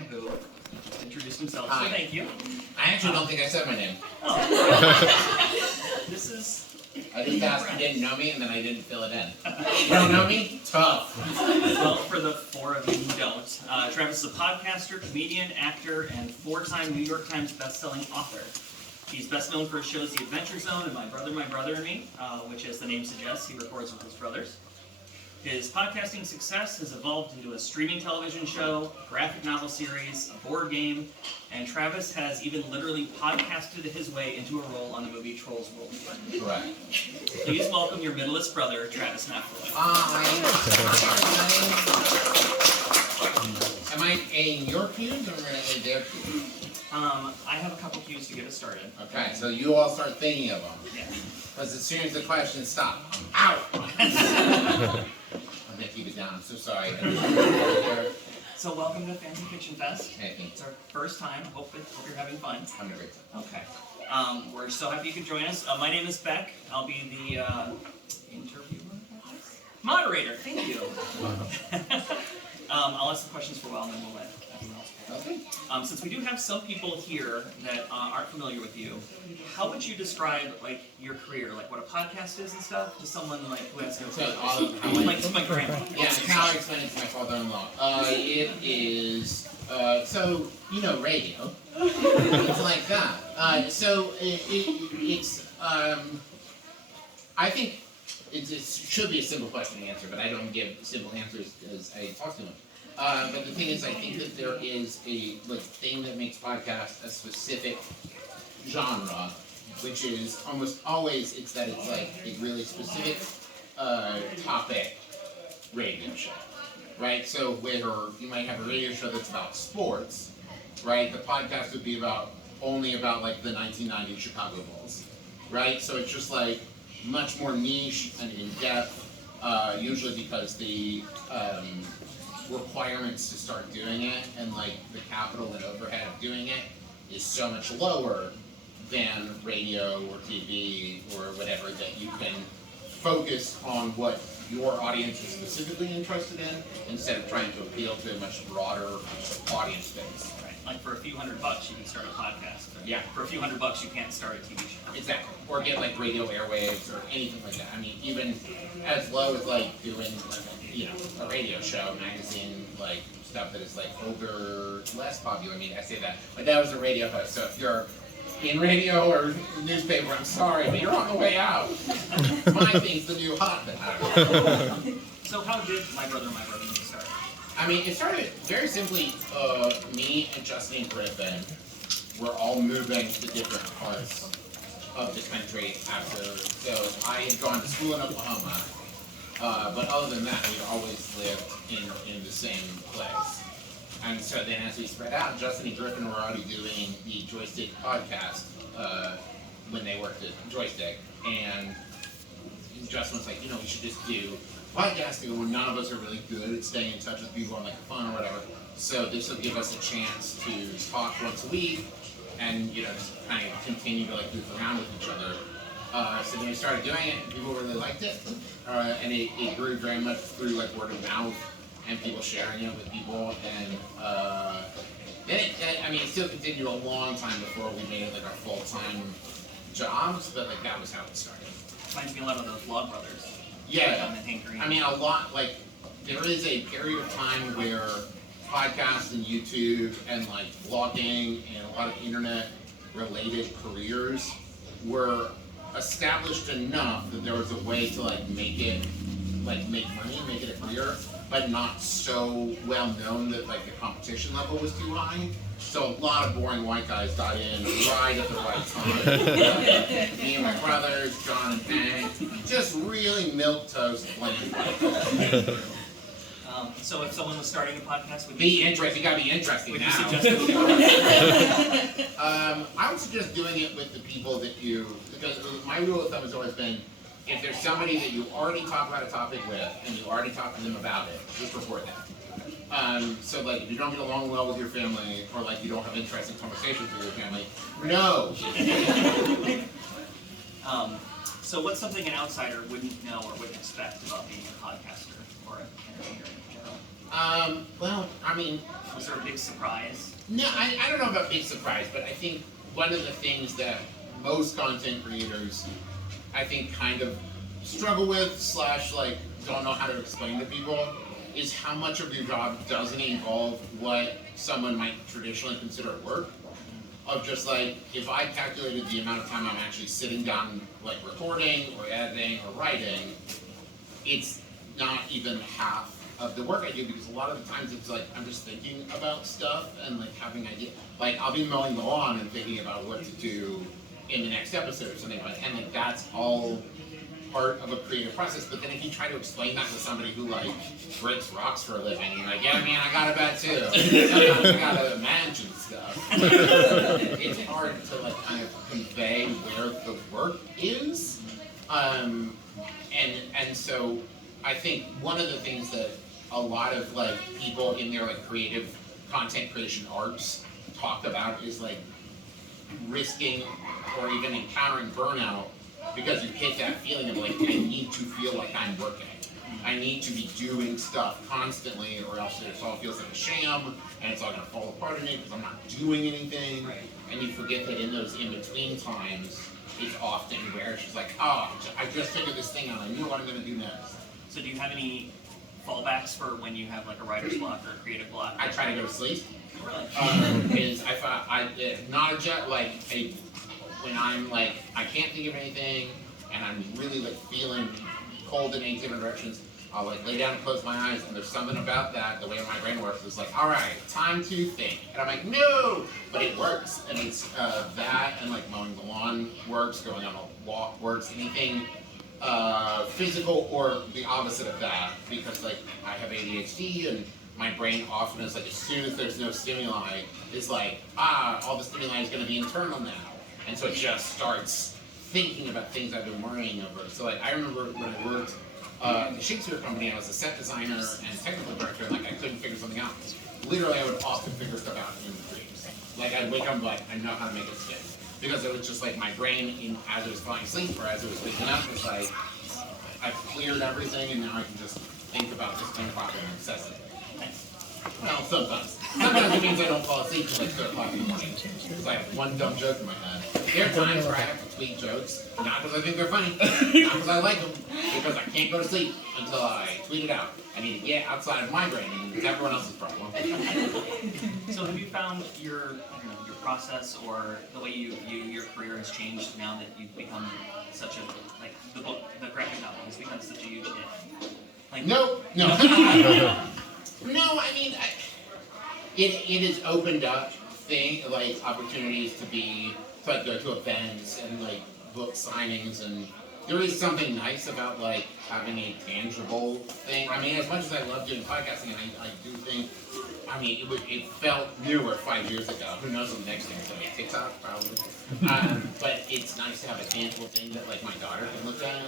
McElroy, who introduced himself, so thank you. I actually don't think I said my name. Oh. This is... I just asked if you didn't know me, and then I didn't fill it in. You don't know me? Tough. Well, for the four of you who don't, Travis is a podcaster, comedian, actor, and 4-time New York Times bestselling author. He's best known for his shows The Adventure Zone and My Brother and Me, which, as the name suggests, he records with his brothers. His podcasting success has evolved into a streaming television show, graphic novel series, a board game, and Travis has even literally podcasted his way into a role on the movie Trolls World Tour. Right. Please welcome your middleest brother, Travis McElroy. Am I in your cues or am I in their cues? I have a couple cues to get us started. Okay, so you all start thinking of them. Yeah. Because as soon as the questions stop, I'm out. I'm going to keep it down. I'm so sorry. So welcome to Fancy Fiction Fest. Thank you. It's our first time. Hope you're having fun. I'm going to Okay. We're so happy you could join us. My name is Beck. I'll be the interviewer. Moderator. Thank you. I'll ask the questions for a while, and then we'll let everyone else pick. Okay. Since we do have some people here that aren't familiar with you, how would you describe like your career, like what a podcast is and stuff, to someone like who has no clue? Like to my grandma. Yeah, that's how I explain it to my father-in-law. It is, so, you know, radio. It's like that. It's, I think it should be a simple question to answer, but I don't give simple answers because I talk too much. But the thing is, I think that there is a thing that makes podcasts a specific genre, which is almost always it's like a really specific topic radio show, right? So where you might have a radio show that's about sports, right? The podcast would be only about like the 1990 Chicago Bulls, right? So it's just like much more niche and in depth, usually because the requirements to start doing it and like the capital and overhead of doing it is so much lower than radio or TV or whatever, that you can focus on what your audience is specifically interested in instead of trying to appeal to a much broader audience base. Right. Like for a few $100 you can start a podcast. But yeah. For a few $100 you can't start a TV show. Exactly. Or get like radio airwaves or anything like that. I mean, even as low as like doing a radio show, magazine, like stuff that is like older, less popular. I mean, I say that, but that was a radio host. So if you're in radio or newspaper, I'm sorry, but you're on the way out. My thing's the new hot thing. So how did My Brother start? I mean, it started very simply, me and Justin Griffin were all moving to different parts of the country after, so I had gone to school in Oklahoma, but other than that, we'd always lived in the same place. And so then as we spread out, Justin and Griffin were already doing the Joystick podcast when they worked at Joystick. And Justin was like, we should just do podcasting when none of us are really good at staying in touch with people on like the phone or whatever. So this will give us a chance to talk once a week and just kind of continue to like goof around with each other. So then we started doing it, and people really liked it, and it grew very much through like word of mouth and people sharing it with people, and then it still continued a long time before we made it like our full-time jobs, but like that was how it started. Reminds me a lot of those Vlogbrothers. Yeah, I mean a lot, like there is a period of time where podcasts and YouTube and like vlogging and a lot of internet related careers were established enough that there was a way to like make money, make it a career, but not so well known that like the competition level was too high. So a lot of boring white guys got in right at the right time. Me and my brothers, John and Hank, just really milquetoast playing. So if someone was starting a podcast, would be interesting. You gotta be interesting now. I would suggest doing it with the people that because my rule of thumb has always been, if there's somebody that you already talk about a topic with and you already talk to them about it, just report that. So like if you don't get along well with your family or like you don't have interesting conversations with your family, no. So what's something an outsider wouldn't know or wouldn't expect about being a podcaster or an entertainer in general? Well, I mean, Was there a big surprise? no, I don't know about big surprise, but I think one of the things that most content creators, I think, kind of struggle with / like don't know how to explain to people is how much of your job doesn't involve what someone might traditionally consider work. Of just like, if I calculated the amount of time I'm actually sitting down, like recording or editing or writing, it's not even half of the work I do, because a lot of the times it's like I'm just thinking about stuff and like having ideas. Like I'll be mowing the lawn and thinking about what to do in the next episode or something like, and like that's all part of a creative process. But then if you try to explain that to somebody who like breaks rocks for a living, you're like, yeah, man, I got a bet too. Sometimes I gotta imagine stuff. It's hard to like kind of convey where the work is. And so I think one of the things that a lot of like people in their like creative content creation arcs talk about is like risking or even encountering burnout because you hit that feeling of like, I need to feel like I'm working. I need to be doing stuff constantly, or else it all feels like a sham and it's all gonna fall apart in me because I'm not doing anything. Right. And you forget that in those in-between times, it's often where it's just like, oh, I just figured this thing out. I knew what I'm gonna do next. So do you have any fallbacks for when you have like a writer's block or a creative block? I try to go to sleep. Really? Is I thought not a jet like when I'm like I can't think of anything and I'm really like feeling cold in 8 different directions. I'll like lay down and close my eyes, and there's something about that, the way my brain works, is like, all right, time to think. And I'm like, no, but it works. And it's that, and like mowing the lawn works, going on a walk works, anything physical or the opposite of that, because like I have ADHD and my brain often is like, as soon as there's no stimuli, it's like, all the stimuli is going to be internal now. And so it just starts thinking about things I've been worrying over. So like I remember when I worked at the Shakespeare Company, I was a set designer and technical director, and like I couldn't figure something out. Literally, I would often figure stuff out in dreams. Like I'd wake up and be like, I know how to make it stick. Because it was just like my brain, as it was falling asleep or as it was waking up, was like, I've cleared everything and now I can just think about this 10 o'clock and obsess it. Well, sometimes. Sometimes it means I don't fall asleep until like 3 o'clock in the morning. Because I have one dumb joke in my head. There are times where I have to tweet jokes, not because I think they're funny, not because I like them, because I can't go to sleep until I tweet it out. I need to get outside of my brain, and it's everyone else's problem. So have you found your process or the way your career has changed now that you've become such a, like, the graphic novel has become such a huge hit? Like, No. No, I mean, it has opened up like opportunities to like go to events and like book signings, and there is something nice about like having a tangible thing. I mean, as much as I love doing podcasting, and I do think, I mean, it felt newer 5 years ago. Who knows what the next thing is going to be? TikTok, probably. But it's nice to have a tangible thing that like my daughter can look at.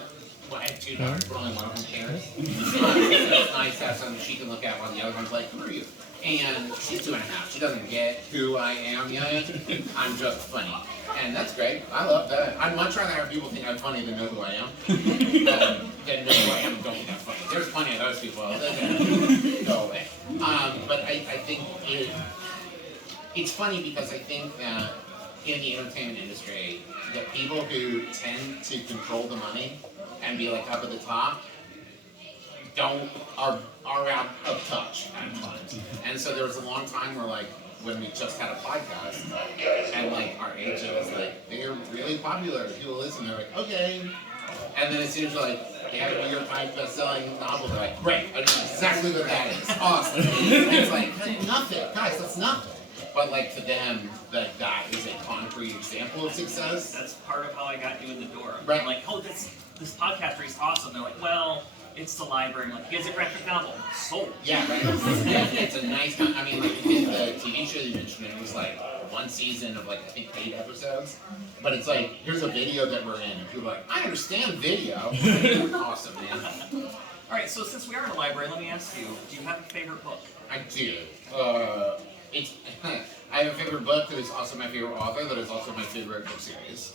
Well, I have 2 daughters, but only one of them cares. It's nice to have something she can look at while the other one's like, who are you? And she's 2.5. She doesn't get who I am yet. I'm just funny. And that's great. I love that. I'd much rather have people think I'm funny than know who I am. Than know who I am and don't think I'm funny. There's plenty of those people. Go away. But I think it's funny because I think that in the entertainment industry, the people who tend to control the money and be like up at the top are out of touch at times. And so there was a long time where like when we just had a podcast and like our agent was like, they're really popular, people listen, they're like, okay. And then as soon as like they have a New York Times best-selling novel, they're like, great, I know exactly what that is. Awesome. And it's like, nothing, guys, that's nothing. But like to them, that is a concrete example of success. That's part of how I got you in the door. Right. I'm like, oh, this podcaster is awesome. They're like, well, it's the library. I'm like, he has a graphic novel. Sold. Yeah, right. Yeah, it's a nice. I mean, like in the TV show you mentioned, it was like 1 season of like I think 8 episodes. But it's like, here's a video that we're in, and people are like, I understand video. Awesome, man. All right. So since we are in a library, let me ask you: do you have a favorite book? I do. I have a favorite book that is also my favorite author, that is also my favorite book series.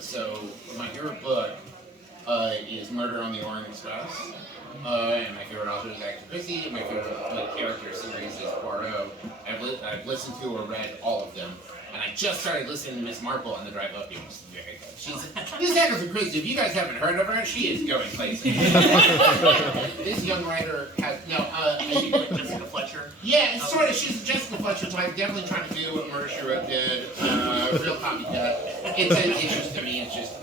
So my favorite book is Murder on the Orient Express. And my favorite author is Agatha Christie, and my favorite character series is Poirot. I've listened to or read all of them. And I just started listening to Miss Marple on the drive up here, which is very good. This Agatha Christie, if you guys haven't heard of her, she is going places. This young writer has, Jessica Fletcher? yeah, it's sort of, she's a Jessica Fletcher type, definitely trying to do what Murder, She Wrote did, real copycat. It's just, to me, it's just,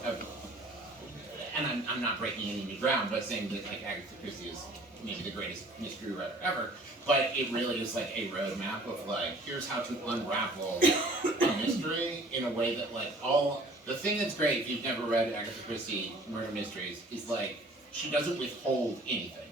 and I'm not breaking any new ground, but saying that, like, Agatha Christie is maybe the greatest mystery writer ever. But it really is like a roadmap of like, here's how to unravel a mystery in a way that like the thing that's great if you've never read Agatha Christie murder mysteries is like, she doesn't withhold anything.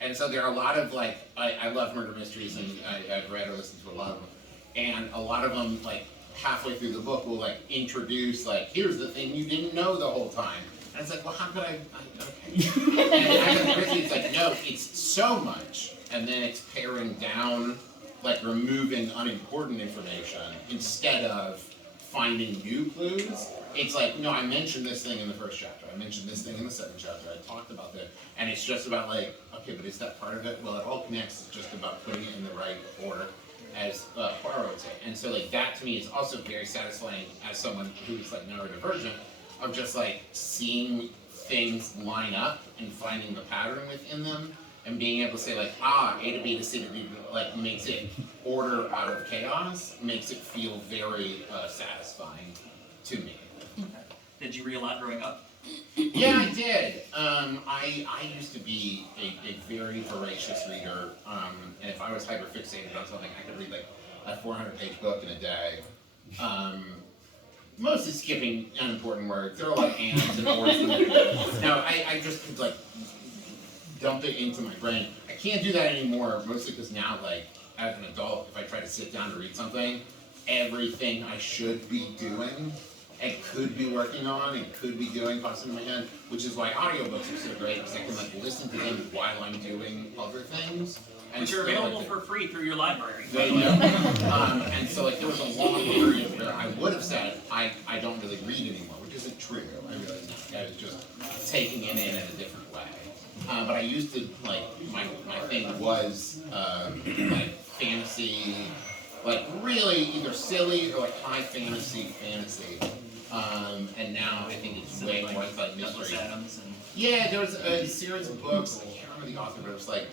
And so there are a lot of like, I love murder mysteries and I've read or listened to a lot of them. And a lot of them like halfway through the book will like introduce like, here's the thing you didn't know the whole time. And it's like, well, how could I okay. And Agatha Christie is like, no, it's so much. And then it's paring down, like removing unimportant information instead of finding new clues. It's like, no, I mentioned this thing in the first chapter. I mentioned this thing in the second chapter. I talked about that. And it's just about like, okay, but is that part of it? Well, it all connects. It's just about putting it in the right order, as Poirot would say. And so like that to me is also very satisfying as someone who's like neurodivergent, of just like seeing things line up and finding the pattern within them. And being able to say like, A to B to C to D, like makes it order out of chaos, makes it feel very satisfying to me. Did you read a lot growing up? Yeah, I did. I used to be a very voracious reader, and if I was hyperfixated on something, I could read like a 400-page book in a day. Mostly skipping unimportant words. There are a lot of ands and ors. No, I just could like dump it into my brain. I can't do that anymore, mostly because now, like, as an adult, if I try to sit down to read something, everything I should be doing and could be working on and could be doing pops in my head, which is why audiobooks are so great, because I can, like, listen to them while I'm doing other things. And Which are available for free through your library. They do. And so, like, there was a long period where I would have said, I don't really read anymore, which isn't true. I realized I was just taking it in a different way. But I used to, like, my thing was, like, fantasy, like, really either silly or, like, high fantasy. And now I think it's way more like mystery. Adams and... Yeah, there was a series of books, I can't remember the author, but it was like,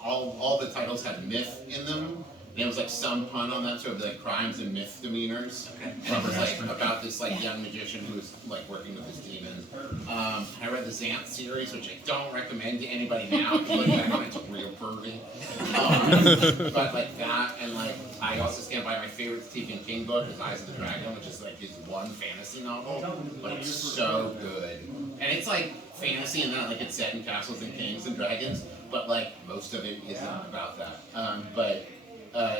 all the titles had myth in them. And it was like some pun on that, so it would be like crimes and misdemeanors. Okay. It was like about this like young magician who was like working with this demon. I read the Xanth series, which I don't recommend to anybody now, because like that it's real pervy. But like that, and like I also stand by my favorite Stephen King book, is Eyes of the Dragon, which is like his one fantasy novel, but it's so good. And it's like fantasy and then like it's set in castles and kings and dragons, but like most of it isn't about that.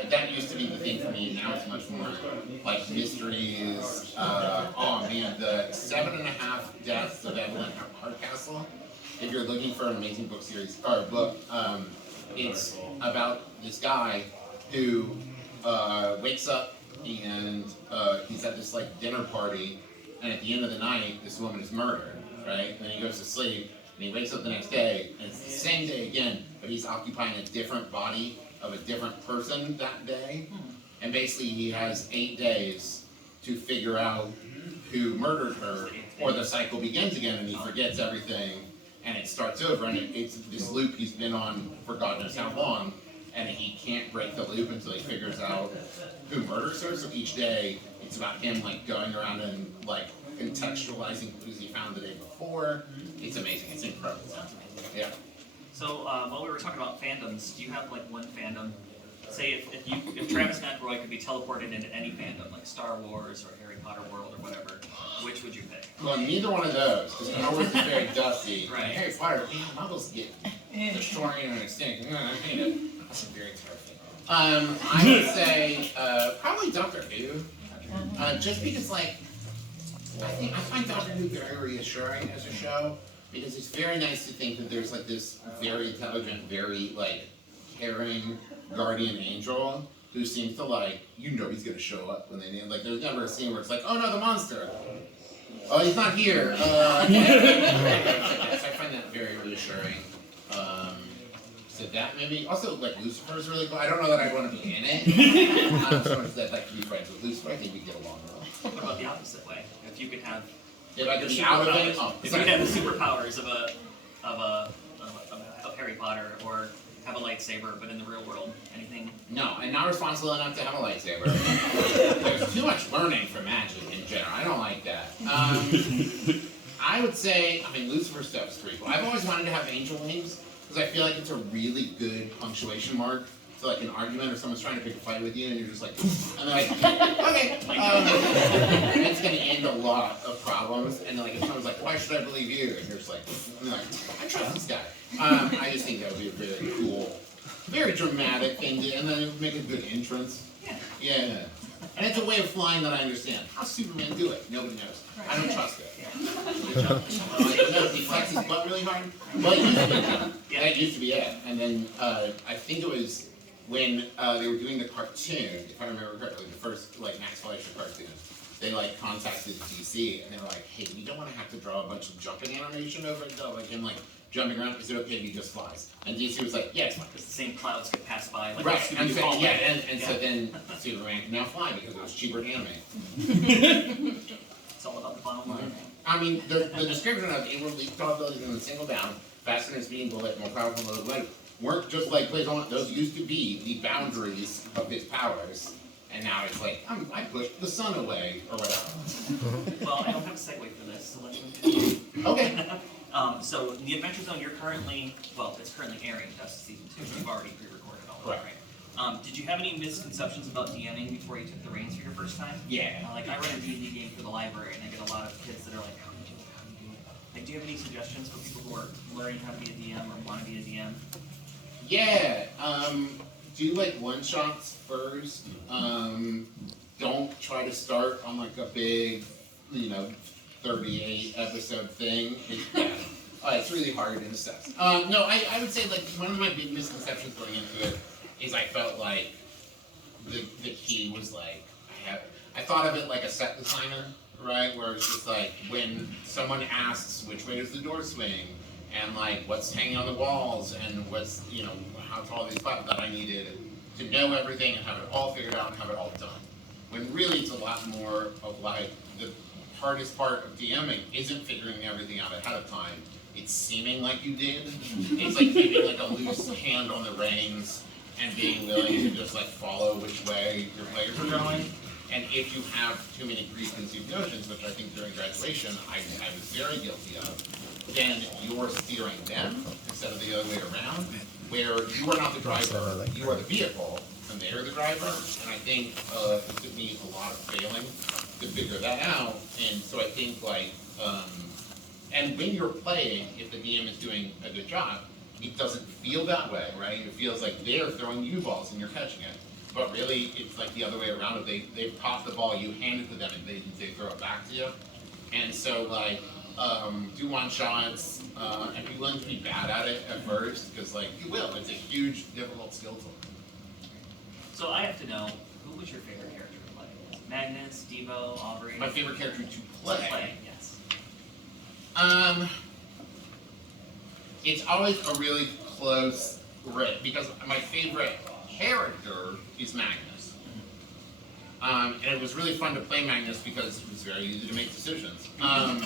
That used to be the thing for me. Now it's much more like mysteries. Oh man, the 7.5 Deaths of Evelyn Hardcastle. If you're looking for an amazing book series or book, it's about this guy who wakes up and he's at this like dinner party, and at the end of the night, this woman is murdered. Right? And then he goes to sleep, and he wakes up the next day, and it's the same day again, but he's occupying a different body of a different person that day. And basically he has 8 days to figure out who murdered her, or the cycle begins again and he forgets everything and it starts over, and it's this loop he's been on for God knows how long, and he can't break the loop until he figures out who murders her. So each day it's about him like going around and like contextualizing clues he found the day before. It's amazing. It's incredible. Yeah. So while we were talking about fandoms, do you have like one fandom? Say if Travis McElroy could be teleported into any fandom, like Star Wars or Harry Potter world or whatever, which would you pick? Well, neither one of those, because Star Wars is very dusty. Right. Harry Potter, man, novels get destroying and extinct. I hate it. That's very terrifying. I would say probably Doctor Who, just because like I find Doctor Who very reassuring as a show, because it's very nice to think that there's like this very intelligent, very like caring guardian angel who seems to like, you know he's gonna show up when they need. Like there's never a scene where it's like, oh no, the monster. Oh, he's not here. So I find that very reassuring. So that maybe, also like Lucifer is really cool. I don't know that I'd want to be in it. Someone said I'd like to be friends with Lucifer. I think we'd get along well. What about the opposite way? If you could have If I could be out of it, if you could have the superpowers of Harry Potter, or have a lightsaber, but in the real world, anything? No, I'm not responsible enough to have a lightsaber. There's too much learning for magic in general. I don't like that. I would say, I mean, Lucifer stuff is pretty cool. I've always wanted to have angel wings, because I feel like it's a really good punctuation mark. So like an argument, or someone's trying to pick a fight with you, and you're just like, and they're like, okay. And it's going to end a lot of problems. And then like if someone's like, why should I believe you? And you're just like, and they're like, I trust this guy. I just think that would be a very cool, very dramatic thing to, and then it would make a good entrance. Yeah. And it's a way of flying that I understand. How Superman do it? Nobody knows. I don't trust it. He flexes his butt really hard. Well, it used to be. That used to be it. And then I think it was when they were doing the cartoon, if I remember correctly, the first like Max Fleischer cartoon. They like contacted DC and they were like, hey, we don't want to have to draw a bunch of jumping animation over it, though, like him like jumping around. Is it okay if he just flies? And DC was like, yeah, it's fine. Because the same clouds could pass by. Like right. And so, so then Superman can now fly because it was cheaper to animate. It's all about the bottom line. I mean, the description of able to leap tall buildings in a single bound, faster than speeding bullet, more powerful than light, weren't just like plays on. Those used to be the boundaries of his powers. And now it's like, I pushed the sun away, or whatever. Well, I don't have a segue for this, so let's continue. Okay. So, the Adventure Zone, you're currently, well, it's currently airing, that's season 2. You've already pre-recorded all of it, right? Did you have any misconceptions about DMing before you took the reins for your first time? Yeah. Like, I run a D&D game for the library, and I get a lot of kids that are like, how do you do it, how do you do it? Like, do you have any suggestions for people who are learning how to be a DM or want to be a DM? Yeah, do like one-shots first. Don't try to start on like a big, 38 episode thing. It's really hard to assess. No, I would say like one of my big misconceptions going into it is I felt like the key was like, I thought of it like a set designer, right? Where it's just like when someone asks which way does the door swing, and like what's hanging on the walls, and what's, how tall these flat, that I needed to know everything and have it all figured out and have it all done. When really it's a lot more of like the hardest part of DMing isn't figuring everything out ahead of time. It's seeming like you did. It's like keeping like a loose hand on the reins and being willing to just like follow which way your players are going. And if you have too many preconceived notions, which I think during graduation I was very guilty of, then you're steering them instead of the other way around, where you are not the driver, you are the vehicle, and they are the driver. And I think it took me a lot of failing to figure that out. And so I think like, and when you're playing, if the DM is doing a good job, it doesn't feel that way, right? It feels like they're throwing you balls and you're catching it. But really, it's like the other way around. They've caught the ball, you hand it to them, and they throw it back to you. And so like, do one-shots, and be willing to be bad at it at first, because like, you will. It's a huge, difficult skill to learn. So I have to know, who was your favorite character to play? Magnus, Devo, Aubrey? My favorite character to play? Yes. It's always a really close race, because my favorite character is Magnus. And it was really fun to play Magnus because it was very easy to make decisions. And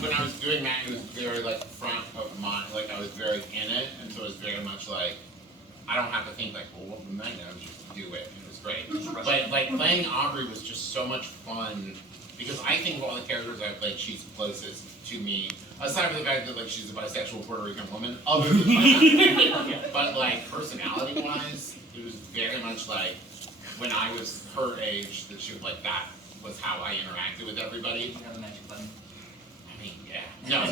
when I was doing that, it was very like front of mind, like I was very in it, and so it was very much like, I don't have to think like, well, what would Magnus just do it? And it was great. But like playing Aubrey was just so much fun, because I think of all the characters I've played, she's closest to me, aside from the fact that like she's a bisexual Puerto Rican woman, other than that. But like personality-wise, it was very much like when I was her age, that she was like, that was how I interacted with everybody. Do you have a magic button? I mean, yeah. No,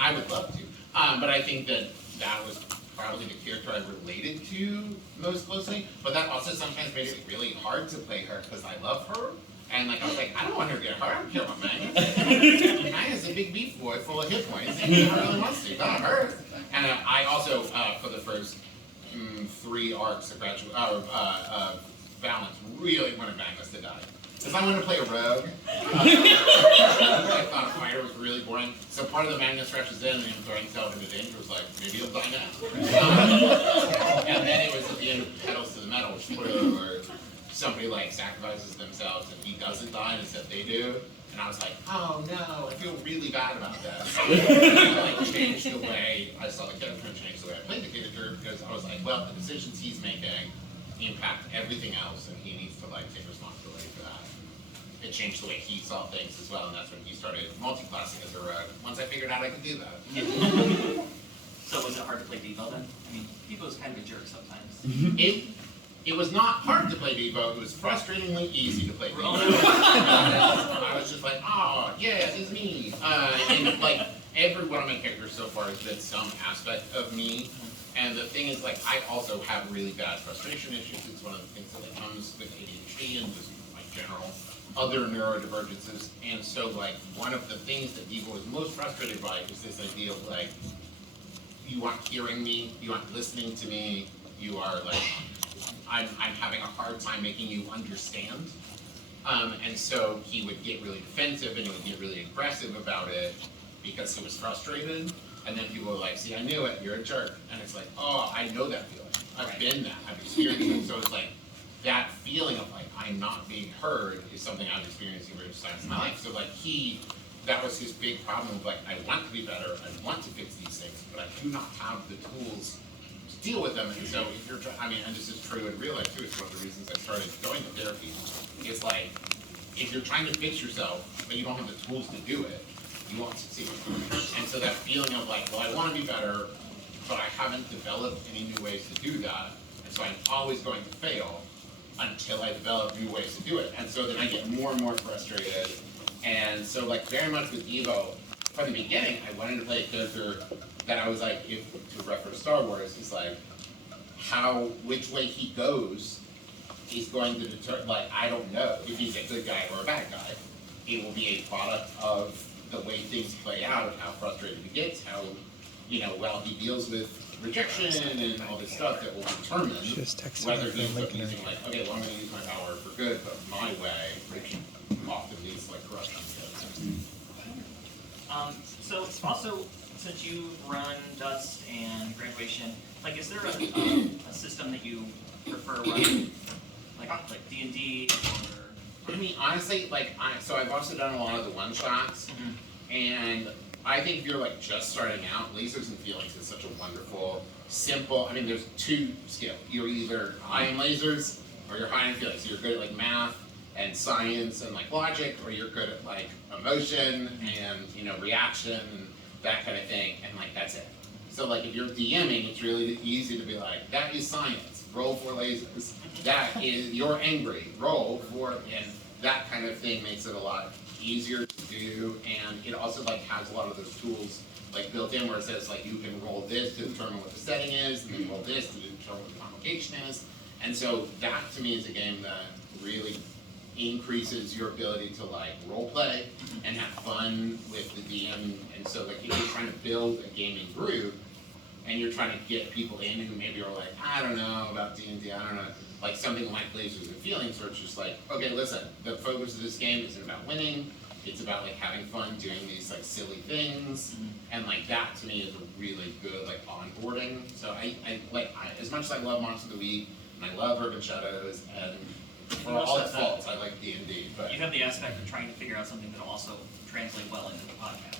I would love to. But I think that was probably the character I related to most closely. But that also sometimes made it really hard to play her because I love her. And like I was like, I don't want her to get hurt. I don't care about Magnus. Magnus is a big beef boy full of hit points. And he really wants to. Not hurt. And I also, for the first 3 arcs of balance, really wanted Magnus to die. Because I wanted to play a rogue. I thought a fighter was really boring. So part of the madness rushes in and him throwing himself into danger was like, maybe he'll die now. And then it was at the end of Pedals to the Metal, which where somebody like sacrifices themselves and he doesn't die and instead they do. And I was like, oh no, I feel really bad about that. And I like changed the way I saw the character and changed the way I played the character because I was like, well, the decisions he's making impact everything else and he needs to like take responsibility for that. It changed the way he saw things as well, and that's when he started multi-classing as a rogue. Once I figured out I could do that. So was it hard to play Devo then? I mean, Devo's kind of a jerk sometimes. It was not hard to play Devo, it was frustratingly easy to play Devo. I was just like, oh, yeah, it's me. And like, every one of my characters so far has been some aspect of me. And the thing is, like, I also have really bad frustration issues. It's one of the things that comes with ADHD and just like general other neurodivergences. And so, like, one of the things that Devo was most frustrated by is this idea of like, you aren't hearing me, you aren't listening to me, you are like, I'm having a hard time making you understand. And so he would get really defensive and he would get really aggressive about it because he was frustrated. And then people were like, see, I knew it, you're a jerk. And it's like, oh, I know that feeling. I've been that, I've experienced it. So it's like, that feeling of like, I'm not being heard is something I've experienced in various times in my life. So like that was his big problem of like, I want to be better, I want to fix these things, but I do not have the tools to deal with them. And so if you're, I mean, and this is true in real life too, it's one of the reasons I started going to therapy. It's like, if you're trying to fix yourself, but you don't have the tools to do it, you won't succeed. And so that feeling of like, well, I want to be better, but I haven't developed any new ways to do that, and so I'm always going to fail until I develop new ways to do it. And so then I get more and more frustrated. And so like very much with Evo, from the beginning, I wanted to play a character that I was like, if to reference Star Wars, is like, which way he goes is going to deter, like, I don't know if he's a good guy or a bad guy. It will be a product of the way things play out, how frustrated he gets, how, well he deals with rejection and all this stuff that will determine whether he's using like, okay, well I'm going to use my power for good, but my way, which often leads to like corruption. So also, since you run Dust and Graduation, like is there a system that you prefer running, like D&D or? I mean, honestly, so I've also done a lot of the one-shots, and I think if you're like just starting out, Lasers and Feelings is such a wonderful, simple, I mean, there's two skills. You're either high in lasers, or you're high in feelings. So you're good at like math and science and like logic, or you're good at like emotion and, reaction, that kind of thing, and like that's it. So like if you're DMing, it's really easy to be like, that is science, roll 4 lasers. That is, you're angry, roll 4, and that kind of thing makes it a lot easier to do, and it also like has a lot of those tools like built in where it says like you can roll this to determine what the setting is, and then roll this to determine what the convocation is. And so that to me is a game that really increases your ability to like role play and have fun with the DM. And so like if you're trying to build a gaming group and you're trying to get people in who maybe are like, I don't know about D&D, I don't know, like something like Lasers and Feelings, where it's just like, okay, listen, the focus of this game isn't about winning, it's about like having fun doing these like silly things, and like that to me is a really good like onboarding. So I as much as I love Monster of the Week and I love Urban Shadows, and for all its faults, I like D&D. But you have the aspect of trying to figure out something that'll also translate well into the podcast.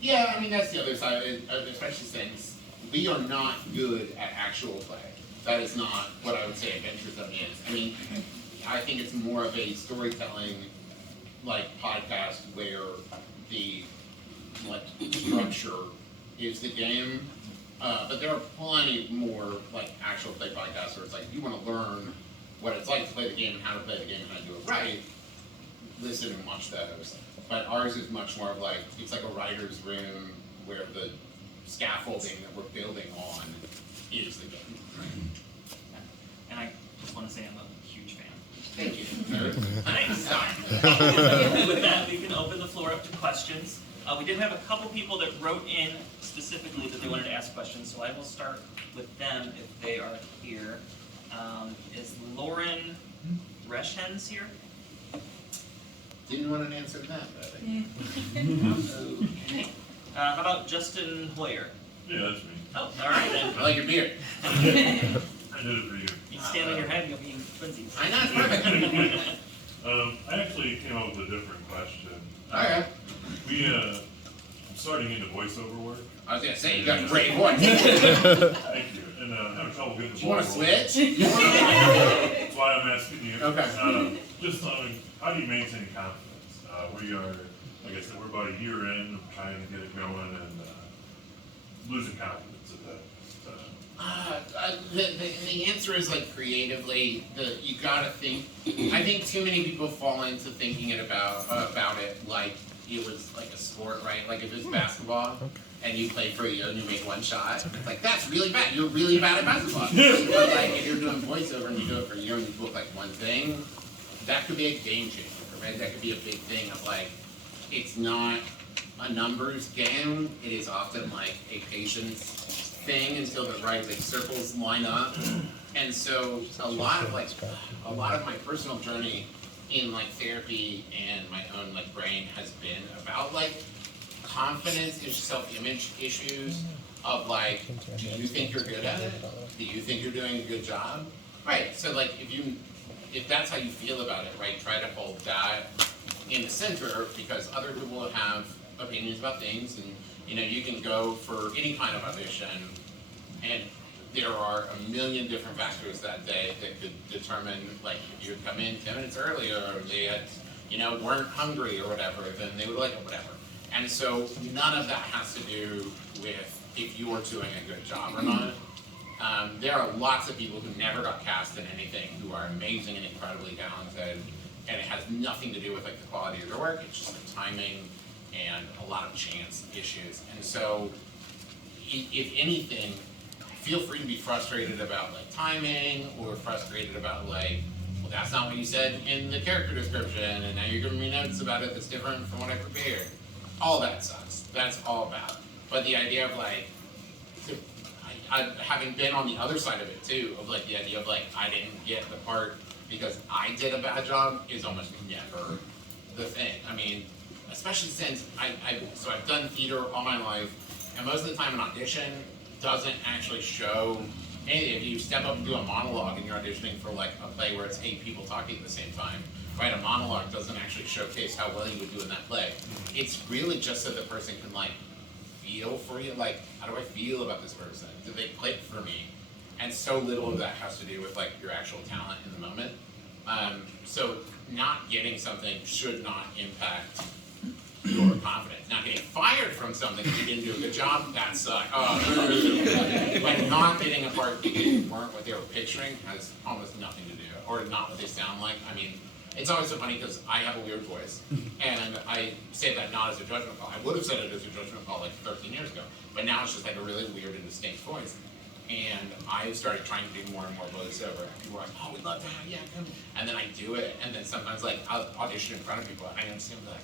Yeah, I mean that's the other side, especially since we are not good at actual play. That is not what I would say Adventure Zone is. I mean, I think it's more of a storytelling like podcast where the like structure is the game. But there are plenty more like actual play podcasts where it's like you want to learn what it's like to play the game and how to play the game and how to do it right. Listen and watch those. But ours is much more of like, it's like a writer's room where the scaffolding that we're building on is the game. And I just want to say I'm a huge fan. Thank you. Thanks. With that, we can open the floor up to questions. We did have a couple people that wrote in specifically that they wanted to ask questions, so I will start with them if they are here. Is Lauren Reschens here? didn't want to answer that, but Okay. How about Justin Hoyer? Yeah, that's me. Oh, all right then. I like your beard. I did it for you. You stand on your head, you'll be in twinsies. I know, it's perfect. I actually came up with a different question. Okay. I'm starting into voiceover work. I was gonna say, you got a great voice. Thank you. And I'm having trouble getting the Do you want to ball rolling. switch? That's why I'm asking you. Okay. Just how do you maintain confidence? We are, like I said, we're about a year in, trying to get it going, and losing confidence at that. The answer is like creatively, you gotta think. I think too many people fall into thinking about it like it was like a sport, right? Like if it's basketball and you play for a year and you make one shot, it's like that's really bad. You're really bad at basketball. But like if you're doing voiceover and you do it for a year and you book like one thing, that could be a game changer, right? That could be a big thing of like, it's not a numbers game. It is often like a patience thing until the right like circles line up. And so a lot of my personal journey in like therapy and my own like brain has been about like confidence and self-image issues of like, do you think you're good at it? Do you think you're doing a good job? Right, so like if that's how you feel about it, right, try to hold that in the center because other people have opinions about things and you can go for any kind of audition and there are a million different factors that day that could determine like if you come in 10 minutes earlier or they had, weren't hungry or whatever, then they would like it, whatever. And so none of that has to do with if you are doing a good job or not. There are lots of people who never got cast in anything who are amazing and incredibly talented, and it has nothing to do with like the quality of their work, it's just the timing and a lot of chance issues. And so, if anything, feel free to be frustrated about like timing or frustrated about like, well that's not what you said in the character description and now you're giving me notes about it that's different from what I prepared. All that sucks, that's all bad. But the idea of like, having been on the other side of it too, of like the idea of like I didn't get the part because I did a bad job is almost never the thing. I mean, especially since so I've done theater all my life, and most of the time an audition doesn't actually show anything. If you step up and do a monologue and you're auditioning for like a play where it's 8 people talking at the same time, right? A monologue doesn't actually showcase how well you would do in that play. It's really just so the person can like feel for you, like, how do I feel about this person? Do they click for me? And so little of that has to do with like your actual talent in the moment. So not getting something should not impact your confidence. Not getting fired from something because you didn't do a good job, that sucks. Like not getting a part because you weren't what they were picturing has almost nothing to do, or not what they sound like. I mean, it's always so funny because I have a weird voice, and I say that not as a judgment call. I would have said it as a judgment call like 13 years ago, but now it's just like a really weird and distinct voice. And I started trying to do more and more voiceover, and people were like, oh, we'd love to have you, come. And then I do it, and then sometimes like I'll audition in front of people, and I see them like,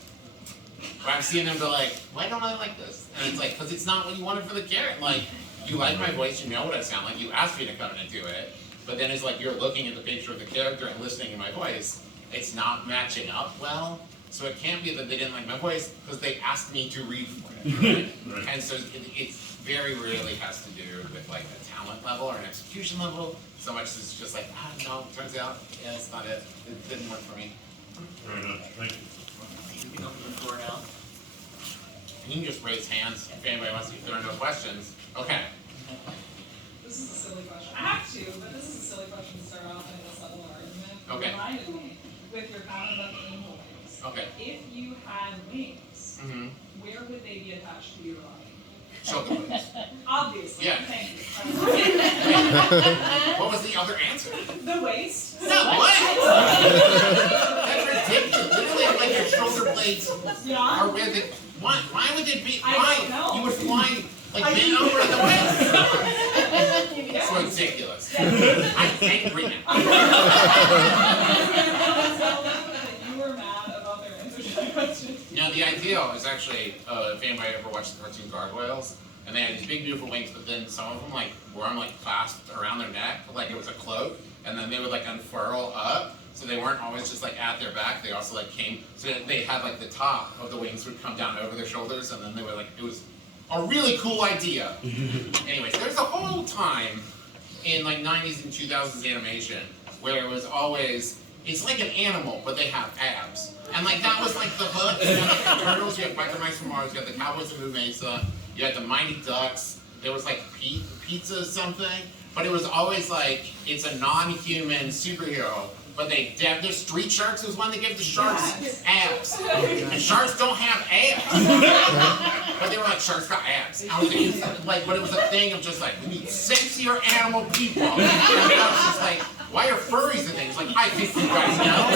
or I'm seeing them go like, why don't I like this? And it's like, because it's not what you wanted for the character. Like, you like my voice, you know what I sound like, you asked me to come in and do it, but then it's like you're looking at the picture of the character and listening to my voice. It's not matching up well, so it can't be that they didn't like my voice because they asked me to read for it, right? And so it's very rarely has to do with like a talent level or an execution level, so much as it's just like, no, turns out, yeah, it's not it. It didn't work for me. Very nice, thank you. You can open the floor now. You can just raise hands if anybody wants to, if there are no questions. Okay. This is a silly question. I have two, but this is a silly question to start off in this level of argument. Okay. It reminded me with your comment about the animal wings. Okay. If you had wings, Mm-hmm. where would they be attached to your body? Shoulder blades. Obviously. Yeah. Thank you. What was the other answer? The waist. No, what? That's ridiculous. Literally, like your shoulder blades Yeah. are where the. Why would it be? I Why? don't know. You would fly like I bent mean- over the waist. Yeah. It's ridiculous. Yeah. I'm angry now. You were mad about their answer to that question. No, the ideal is actually, if anybody ever watched the cartoon Gargoyles, and they had these big beautiful wings, but then some of them like were like clasped around their neck, like it was a cloak, and then they would like unfurl up. So they weren't always just like at their back. They also like came. So they had like the top of the wings would come down over their shoulders, and then they were like, it was a really cool idea. Anyways, there's a whole time in like 90s and 2000s animation where it was always, it's like an animal, but they have abs. And like that was like the hook. You had like the turtles, you had Biker Mice from Mars, you had the Cowboys of Moo Mesa, you had the Mighty Ducks, there was like pizza something, but it was always like, it's a non-human superhero, but their Street Sharks was one that gave the sharks abs. And sharks don't have abs. But they were like, sharks got abs. I was like, but it was a thing of just like, we need sexier animal people. And I was just like, why are furries and things? Like, I think you guys know.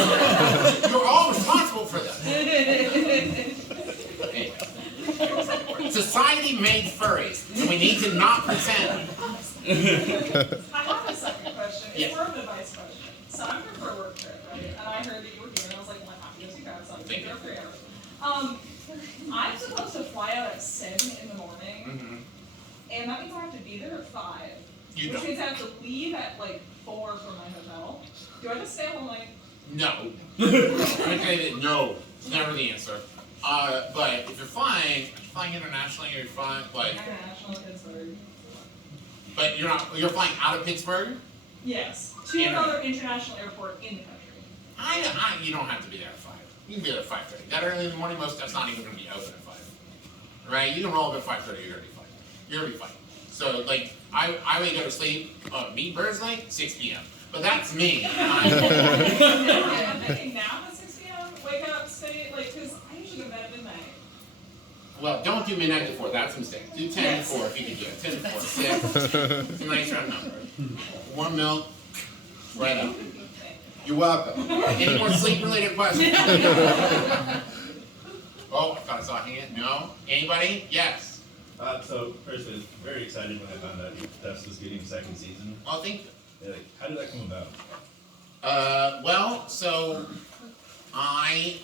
You're all responsible for this. Anyway. Society made furries, and we need to not pretend. I have a second question. It's Yeah. more of an advice question. So I'm here for a work trip, right? And I heard that you were here, and I was like, well, I have to go see Travis. I'll be there for 3 hours. I'm supposed to fly out at 7 in the morning, and that means I have to be there at 5. You which don't. means I have to leave at like 4 from my hotel. Do I just stay all night? No. I'm gonna tell you that no, it's never the answer. But if you're flying internationally, or you're flying like, International Pittsburgh. but you're flying out of Pittsburgh. Yes. To another international airport in the country. You don't have to be there at 5. You can be there at 5:30. That early in the morning, most stuff's not even gonna be open at 5. Right? You can roll up at 5:30. You're gonna be fine. You're gonna be fine. So like, I would go to sleep. Me personally, 6 p.m. But that's me. I'm thinking nap at 6 p.m. Wake up, stay like, cause I usually go to bed at midnight. Well, don't do midnight to 4. That's a mistake. Do 10 to 4 if you can do it. 10 to 4. 6. It's a nice round number. Warm milk. Right up. You're welcome. Any more sleep-related questions? Oh, I thought I saw a hand. No? Anybody? Yes. So first, I was very excited when I found out Dust was getting a second season. Oh, thank you. Yeah, like, how did that come about? Well, so I'm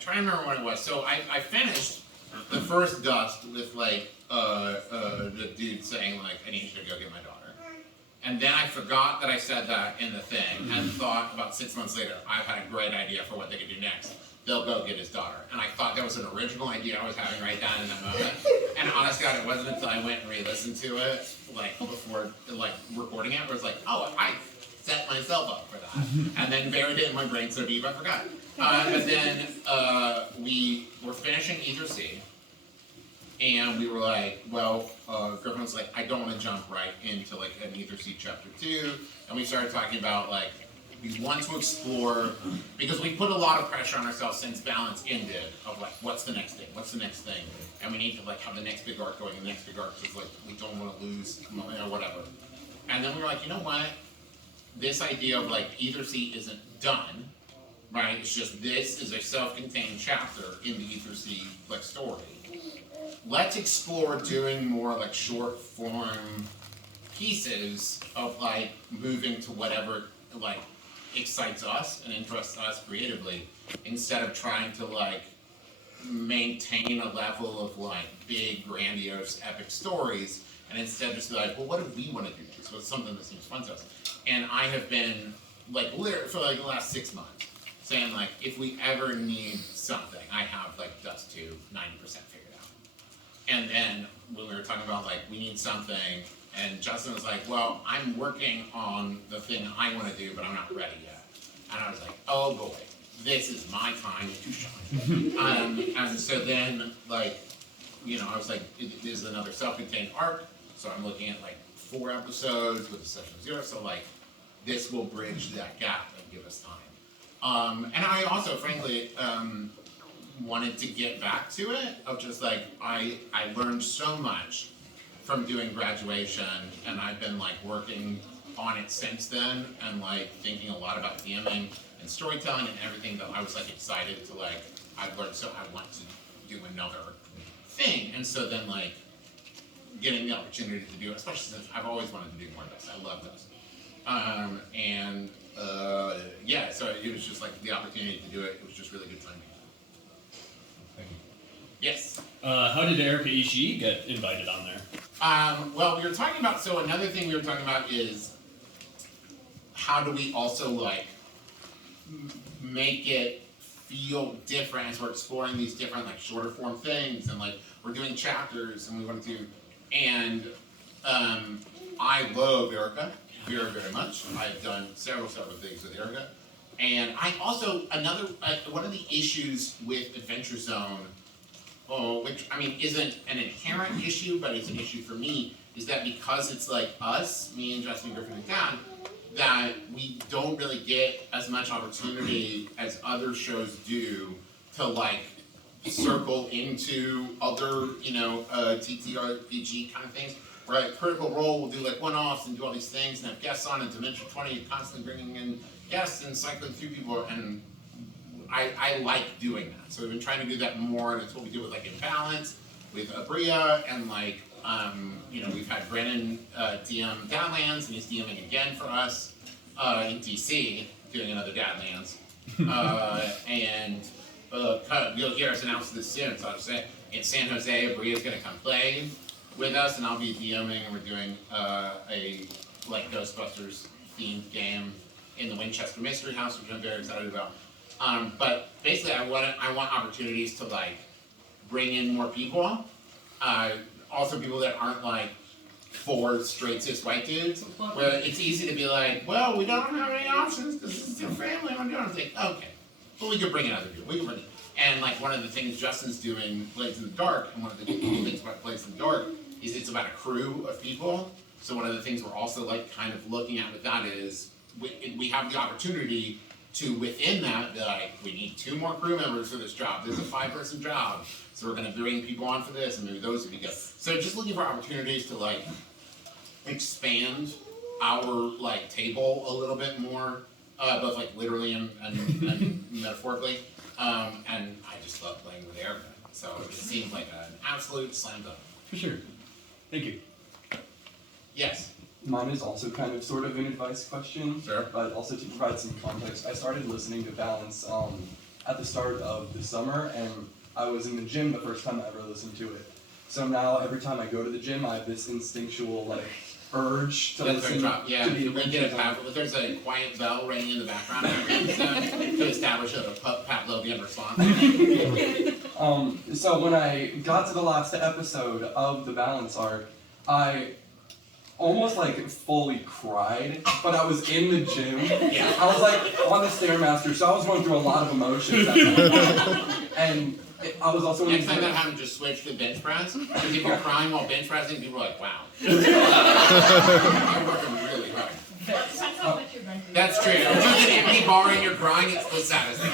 trying to remember what it was. So I finished the first Dust with like the dude saying like, I need you to go get my daughter. And then I forgot that I said that in the thing and thought about 6 months later, I've had a great idea for what they could do next. They'll go get his daughter. And I thought that was an original idea I was having right down in that moment. And honest God, it wasn't until I went and re-listened to it, like before like recording it, where it's like, oh, I set myself up for that. And then buried it in my brain so deep I forgot. And then we were finishing Ether C. And we were like, well, Griffin was like, I don't want to jump right into like an Ether C chapter 2. And we started talking about like, we want to explore, because we put a lot of pressure on ourselves since Balance ended, of like, what's the next thing, and we need to like have the next big arc going, and the next big arc is like, we don't want to lose, whatever. And then we were like, you know what, this idea of like, Ether C isn't done, right, it's just this is a self-contained chapter in the Ether C like story. Let's explore doing more like short form pieces of like moving to whatever like excites us and interests us creatively, instead of trying to like maintain a level of like big, grandiose, epic stories, and instead just be like, well, what do we want to do next? What's something that seems fun to us? And I have been like for like the last 6 months saying like, if we ever need something, I have like Dust 2 90% figured out. And then when we were talking about like, we need something, and Justin was like, well, I'm working on the thing I want to do, but I'm not ready yet. And I was like, oh boy, this is my time to shine. And so then, like, you know, I was like, it is another self-contained arc, so I'm looking at like 4 episodes with a session 0, so like, this will bridge that gap and give us time. And I also, frankly, wanted to get back to it, of just like, I learned so much from doing Graduation, and I've been like working on it since then, and like thinking a lot about DMing and storytelling and everything, that I was like excited to like, I've learned, so I want to do another thing. And so then like getting the opportunity to do it, especially since I've always wanted to do more Dust. I love Dust. Yeah, so it was just like the opportunity to do it. It was just really good timing. Thank you. Yes. How did Erica Ishii get invited on there? Well, we were talking about, so another thing we were talking about is, how do we also like make it feel different as we're exploring these different like shorter form things, and like we're doing chapters and we want to do, and I love Erica very, very much. I've done several things with Erica. And I also, one of the issues with Adventure Zone, which I mean isn't an inherent issue, but it's an issue for me, is that because it's like us, me and Justin, Griffin and Dan, that we don't really get as much opportunity as other shows do to like circle into other, TTRPG kind of things. Right, Critical Role will do like one-offs and do all these things and have guests on, and Dimension 20 constantly bringing in guests and cycling through people, and I like doing that. So we've been trying to do that more, and it's what we do with like Imbalance, with Abria, and like, we've had Brennan DM Dadlands, and he's DMing again for us in DC, doing another Dadlands. And you'll hear us announce this soon, so I'll just say, in San Jose, Abria's gonna come play with us, and I'll be DMing, and we're doing a like Ghostbusters themed game in the Winchester Mystery House, which I'm very excited about. But basically, I want opportunities to like bring in more people, also people that aren't like 4 straight cis white dudes, where it's easy to be like, well, we don't have any options because this is your family. I'm like, okay, but we could bring in other people. And like one of the things Justin's doing, Blades in the Dark, and one of the cool things about Blades in the Dark is it's about a crew of people. So one of the things we're also like kind of looking at with that is we have the opportunity to, within that, be like, we need 2 more crew members for this job. This is a 5-person job, so we're gonna bring people on for this, and maybe those would be good. So just looking for opportunities to like expand our like table a little bit more, both like literally and metaphorically. And I just love playing with Erica, so it seems like an absolute slam dunk. For sure. Thank you. Yes. Mine is also kind of sort of an advice question, Sure. but also to provide some context. I started listening to Balance at the start of the summer, and I was in the gym the first time I ever listened to it. So now every time I go to the gym, I have this instinctual like urge to listen Yeah, to the we get a there's a quiet bell ringing in the background to establish a Pavlovian response. So when I got to the last episode of the Balance arc, I almost like fully cried, but I was in the gym. Yeah. I was like on the Stairmaster, so I was going through a lot of emotions at that point. And I was also Next time that happens, just switch to bench press. Because if you're crying while bench pressing, people are like, wow. You're working really hard. That's how much you're going to do. That's true. If you're in an empty bar and you're crying, it's the saddest thing.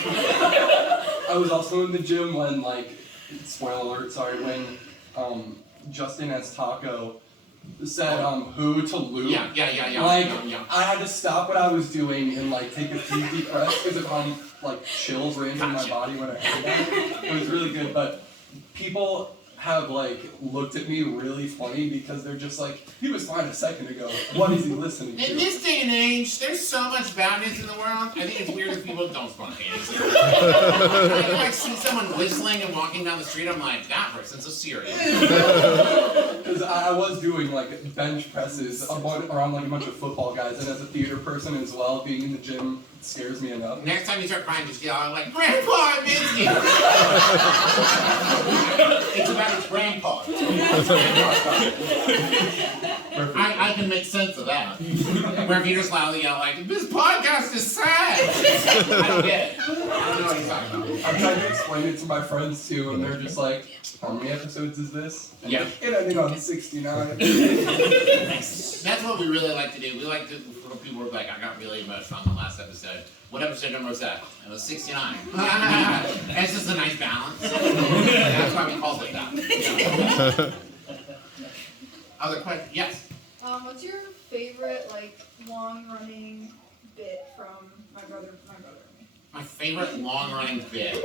I was also in the gym when, like, spoiler alert, sorry, when Justin as Taco said who to Luke. Yeah. Like, yeah. I had to stop what I was doing and like take a few deep breaths because like chills ran through my body when I heard that. It was really good, but people have like looked at me really funny because they're just like, he was fine a second ago. What is he listening to? In this day and age, there's so much badness in the world. I think it's weird if people don't spontaneously. If I see someone whistling and walking down the street, I'm like, that person's a serious. Because I was doing like bench presses around like a bunch of football guys, and as a theater person as well, being in the gym scares me enough. Next time you start crying, just yell out like, Grandpa, I missed you! It's about his grandpa. I can make sense of that. Where if you just loudly yell like, this podcast is sad! I don't get it. I don't know what you're talking about. I'm trying to explain it to my friends too, and they're just like, how many episodes is this? And Yeah. it ended on 69. That's what we really like to do. We like to, when people are like, I got really emotional on the last episode. What episode number was that? It was 69. It's just a nice balance. That's why we called it that. Yeah. Other question? Yes. What's your favorite like long-running bit from My Brother and Me? My favorite long-running bit.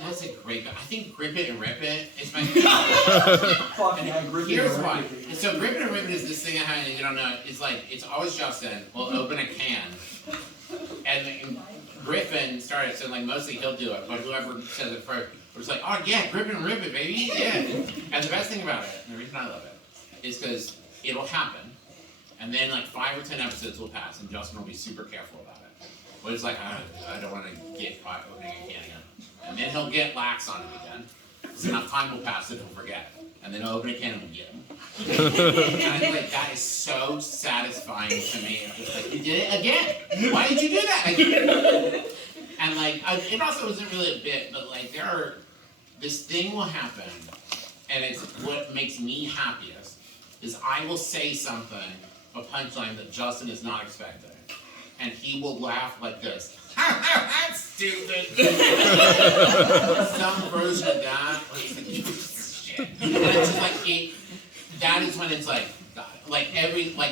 That's a great bit. I think Grip It and Rip It is my Fucking yeah, Grip It Here's and why. Rip It. So Grip It and Rip It is this thing I you don't know. It's like, it's always Justin will open a can. And Griffin started, so like mostly he'll do it, but whoever says it first, we're just like, oh yeah, Grip It and Rip It, baby, yeah. And the best thing about it, and the reason I love it, is because it'll happen, and then like 5 or 10 episodes will pass, and Justin will be super careful about it. But it's like, I don't want to get caught opening a can again. And then he'll get lax on it again. So enough time will pass that he'll forget. And then he'll open a can again. And I think like, that is so satisfying to me. I'm just like, you did it again. Why did you do that again? And like, it also isn't really a bit, but like this thing will happen, and it's what makes me happiest, is I will say something, a punchline that Justin is not expecting. And he will laugh like this. That's stupid. Some version of that, where he's like, you shit. And it's just like, that is when it's like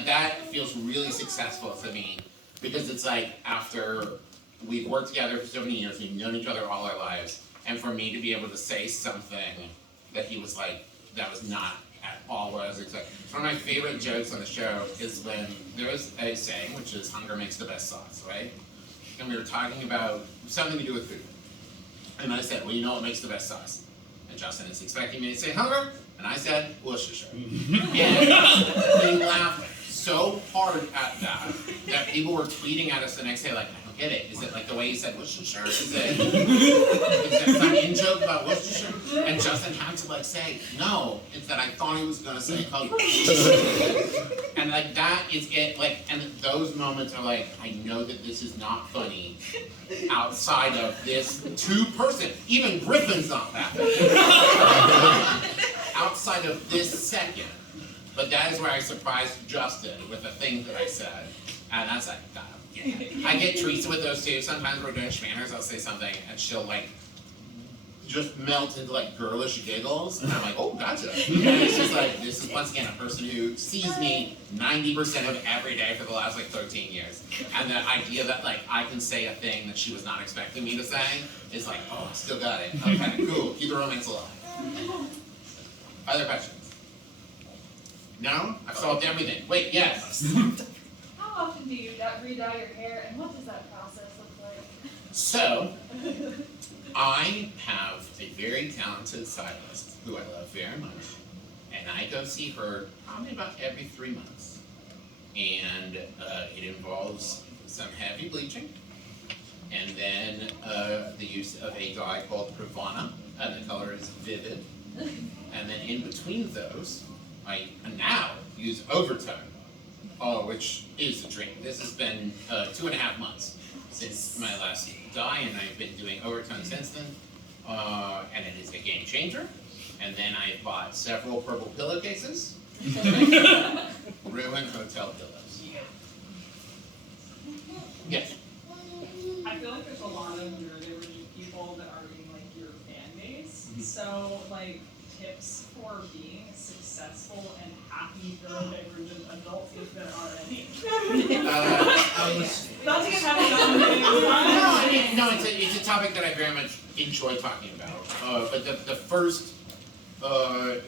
that feels really successful to me. Because it's like, after we've worked together for so many years, we've known each other all our lives, and for me to be able to say something that he was like, that was not at all what I was expecting. One of my favorite jokes on the show is when there was a saying, which is hunger makes the best sauce, right? And we were talking about something to do with food. And I said, well, you know what makes the best sauce? And Justin is expecting me to say hunger, and I said, Worcestershire. And they laughed so hard at that people were tweeting at us the next day like, I don't get it. Is it like the way he said Worcestershire? Is it some in-joke about Worcestershire? And Justin had to like say, no, it's that I thought he was gonna say hunger. And like that is it, like, and those moments are like, I know that this is not funny outside of this two-person, even Griffin's not laughing. Outside of this second. But that is where I surprised Justin with the thing that I said. And that's like, yeah. I get Teresa with those too. Sometimes we're doing Shmanners, I'll say something, and she'll like, just melt into like girlish giggles. And I'm like, oh, gotcha. And it's just like, this is once again a person who sees me 90% of every day for the last like 13 years. And the idea that like I can say a thing that she was not expecting me to say is like, oh, still got it. Okay, cool. Keep the romance alive. Other questions? No? I've solved everything. Wait, yes. How often do you re-dye your hair, and what does that process look like? So, I have a very talented stylist who I love very much, and I go see her probably about every 3 months. And it involves some heavy bleaching, and then the use of a dye called Pravana, and the color is vivid. And then in between those, I now use overtone, which is a dream. This has been 2.5 months since my last dye, and I've been doing overtone since then. And it is a game changer. And then I bought several purple pillowcases. Ruined hotel pillows. Yes. I feel like there's a lot of neurodivergent people that are in like your fan base. So like tips for being a successful and happy neurodivergent adult if there are any. Not to get happy on No, it's a topic that I very much enjoy talking about. But the first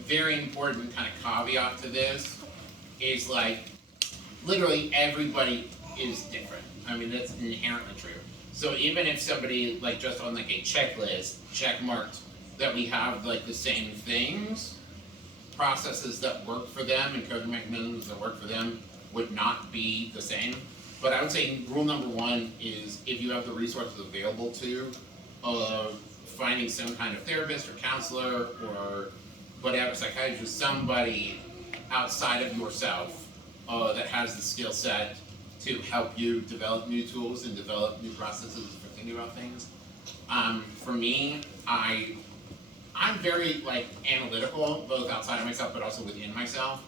very important kind of caveat to this is like literally everybody is different. I mean, that's inherently true. So even if somebody like just on like a checklist check marked that we have like the same things, processes that work for them and coping mechanisms that work for them would not be the same. But I would say rule number one is if you have the resources available to, finding some kind of therapist or counselor or whatever, psychiatrist, somebody outside of yourself that has the skill set to help you develop new tools and develop new processes for thinking about things. For me, I'm very like analytical, both outside of myself but also within myself.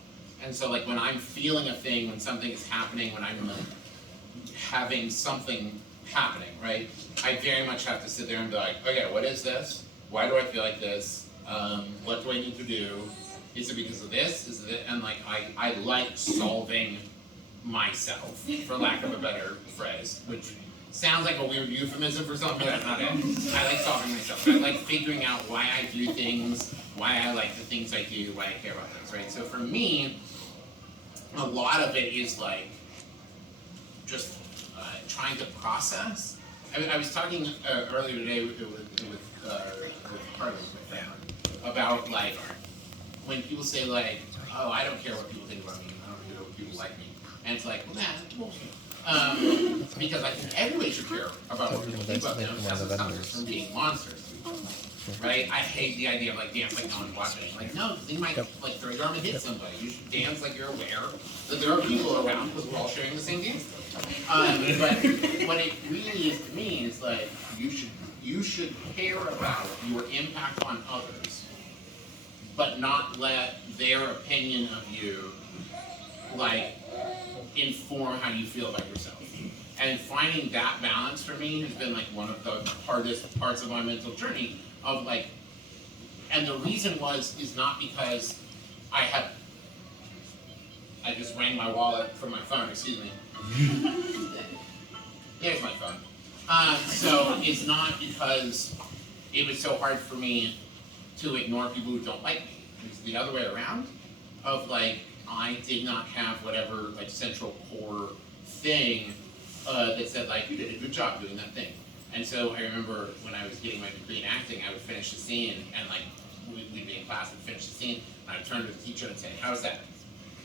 And so like when I'm feeling a thing, when something is happening, when I'm having something happening, right? I very much have to sit there and be like, okay, what is this? Why do I feel like this? What do I need to do? Is it because of this? Is it? And like I like solving myself, for lack of a better phrase, which sounds like a weird euphemism for something, but that's not it. I like solving myself. I like figuring out why I do things, why I like the things I do, why I care about things, right? So for me, a lot of it is like just trying to process. I was talking earlier today with Carlos, my friend, about like when people say like, oh, I don't care what people think about me, I don't care what people like me. And it's like, well, that's bullshit. Because I think everybody should care about what people think about them. That's what stops us from being monsters. Right? I hate the idea of like dance like no one's watching. Like no, you might like throw your arm and hit somebody. You should dance like you're aware that there are people around because we're all sharing the same dance. But what it really is to me is like you should care about your impact on others, but not let their opinion of you like inform how you feel about yourself. And finding that balance for me has been like one of the hardest parts of my mental journey of like, and the reason is not because I just rang my wallet from my phone, excuse me. Here's my phone. So it's not because it was so hard for me to ignore people who don't like me. It's the other way around of like, I did not have whatever like central core thing that said like, you did a good job doing that thing. And so I remember when I was getting my degree in acting, I would finish the scene and like, we'd be in class and finish the scene, and I'd turn to the teacher and say, how's that?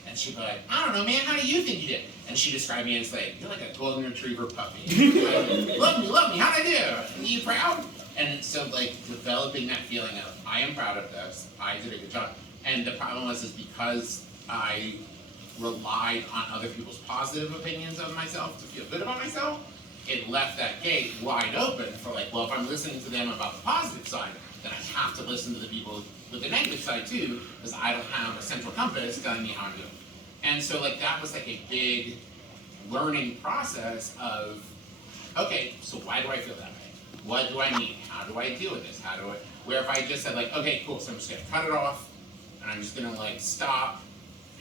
And she'd be like, I don't know, man, how do you think you did? And she described me as like, you're like a golden retriever puppy. Love me, how'd I do? Are you proud? And so like developing that feeling of, I am proud of this, I did a good job. And the problem is because I relied on other people's positive opinions of myself to feel good about myself, it left that gate wide open for like, well, if I'm listening to them about the positive side, then I have to listen to the people with the negative side too, because I don't have a central compass telling me how to do it. And so like that was like a big learning process of, okay, so why do I feel that way? What do I need? How do I deal with this? Where if I just said like, okay, cool, so I'm just gonna cut it off, and I'm just gonna like stop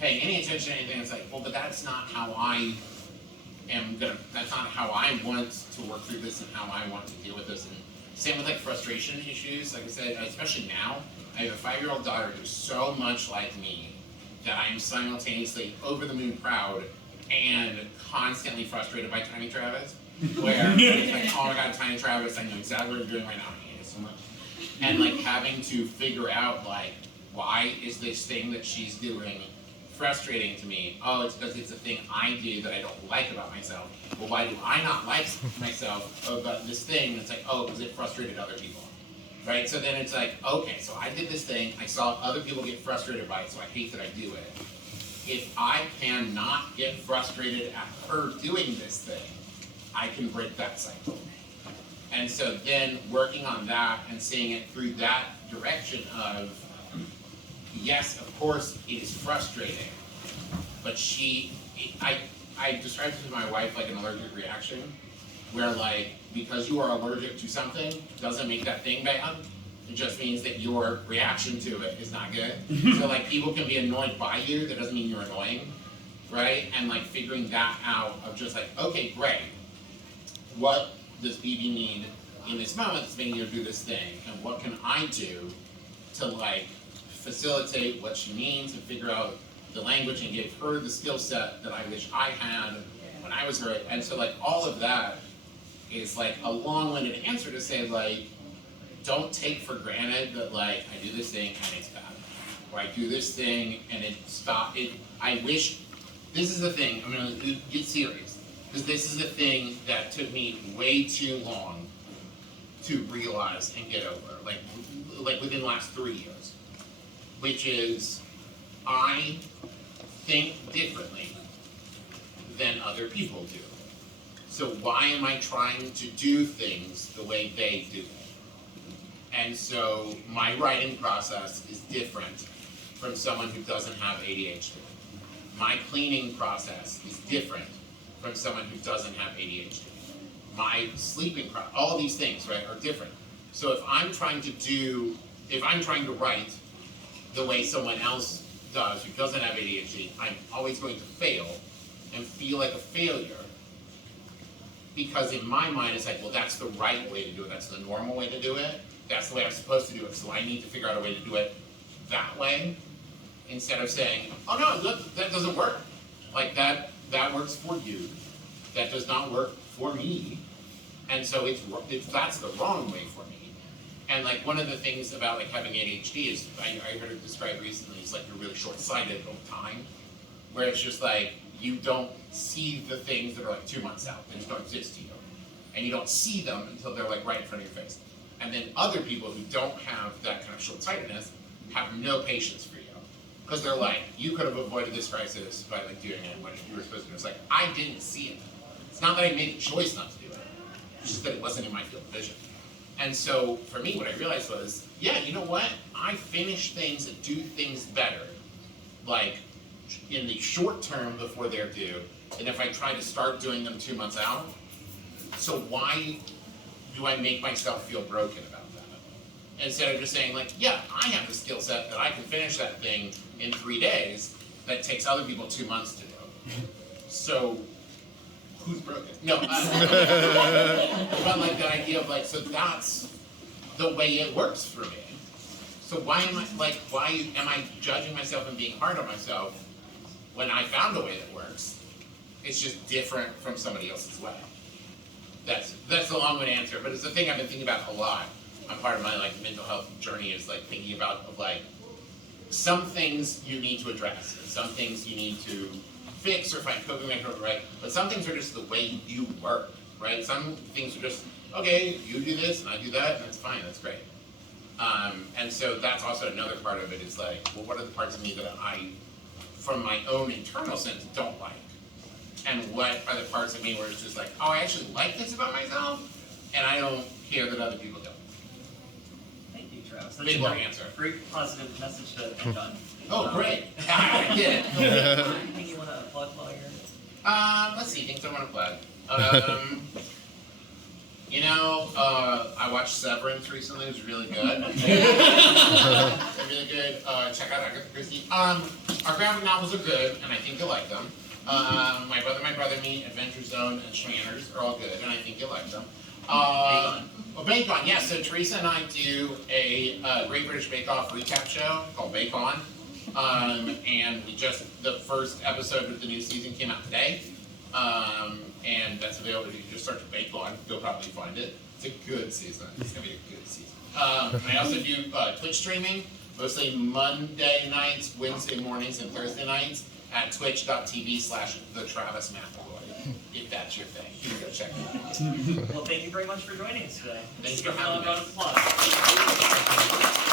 paying any attention to anything, it's like, well, but that's not how that's not how I want to work through this and how I want to deal with this. And same with like frustration issues, like I said, especially now, I have a 5-year-old daughter who's so much like me that I'm simultaneously over the moon proud and constantly frustrated by Tiny Travis, where it's like, oh my god, Tiny Travis, I know exactly what you're doing right now, I hate it so much. And like having to figure out like, why is this thing that she's doing frustrating to me? Oh, it's because it's a thing I do that I don't like about myself. Well, why do I not like myself about this thing? It's like, oh, because it frustrated other people, right? So then it's like, okay, so I did this thing, I saw other people get frustrated by it, so I hate that I do it. If I cannot get frustrated at her doing this thing, I can break that cycle. And so then working on that and seeing it through that direction of, yes, of course, it is frustrating, but I described it to my wife like an allergic reaction, where like, because you are allergic to something, doesn't make that thing bad, it just means that your reaction to it is not good. So like, people can be annoyed by you, that doesn't mean you're annoying, right? And like figuring that out of just like, okay, great, what does BB need in this moment that's making her do this thing, and what can I do to like, facilitate what she needs and figure out the language and give her the skill set that I wish I had when I was her. And so like all of that is like a long-winded answer to say like, don't take for granted that like, I do this thing and it's bad. Or I do this thing and I wish, this is the thing, I'm gonna get serious, because this is the thing that took me way too long to realize and get over, like within the last 3 years. Which is, I think differently than other people do. So why am I trying to do things the way they do it? And so my writing process is different from someone who doesn't have ADHD. My cleaning process is different from someone who doesn't have ADHD. My sleeping process, all these things, right, are different. So if I'm trying to write the way someone else does who doesn't have ADHD, I'm always going to fail and feel like a failure. Because in my mind, it's like, well, that's the right way to do it. That's the normal way to do it. That's the way I'm supposed to do it. So I need to figure out a way to do it that way, instead of saying, oh no, that doesn't work. Like that works for you. That does not work for me. And so that's the wrong way for me. And like one of the things about like having ADHD is, I heard it described recently, it's like you're really short-sighted over time, where it's just like, you don't see the things that are like 2 months out. They just don't exist to you. And you don't see them until they're like right in front of your face. And then other people who don't have that kind of short-sightedness have no patience for you. Because they're like, you could have avoided this crisis by like doing it when you were supposed to. It's like, I didn't see it. It's not that I made a choice not to do it. It's just that it wasn't in my field of vision. And so for me, what I realized was, yeah, you know what? I finish things and do things better, like in the short term before they're due, than if I try to start doing them 2 months out. So why do I make myself feel broken about that? Instead of just saying like, yeah, I have the skill set that I can finish that thing in 3 days that takes other people 2 months to do. So who's broken? No, but like the idea of like, so that's the way it works for me. So why am I judging myself and being hard on myself when I found a way that works? It's just different from somebody else's way. That's a long-winded answer, but it's a thing I've been thinking about a lot. On part of my like mental health journey is like thinking about of like some things you need to address, and some things you need to fix or find coping mechanisms, right? But some things are just the way you work, right? Some things are just, okay, you do this and I do that, and that's fine, that's great. And so that's also another part of it is like, well, what are the parts of me that I, from my own internal sense, don't like? And what are the parts of me where it's just like, oh, I actually like this about myself, and I don't care that other people don't. Thank you, Travis. That's Big a long great, answer. great positive message to end on. Oh, great. I did it. Anything you want to plug while you're... Let's see, things I want to plug. You know, I watched Severance recently. It was really good. Really good. Check out Agatha Christie. Our graphic novels are good, and I think you'll like them. My Brother, Me, Adventure Zone, and Shmanners are all good, and I think you'll like them. Bake On, yeah. So Teresa and I do a Great British Bake Off recap show called Bake On. And the first episode of the new season came out today. And that's available. You can just search Bake On, you'll probably find it. It's a good season. It's gonna be a good season. I also do Twitch streaming, mostly Monday nights, Wednesday mornings, and Thursday nights at twitch.tv/the Travis McElroy. If that's your thing, you can go check it out. Well, thank you very much for joining us today. Thanks Let's for having give a me. round of applause.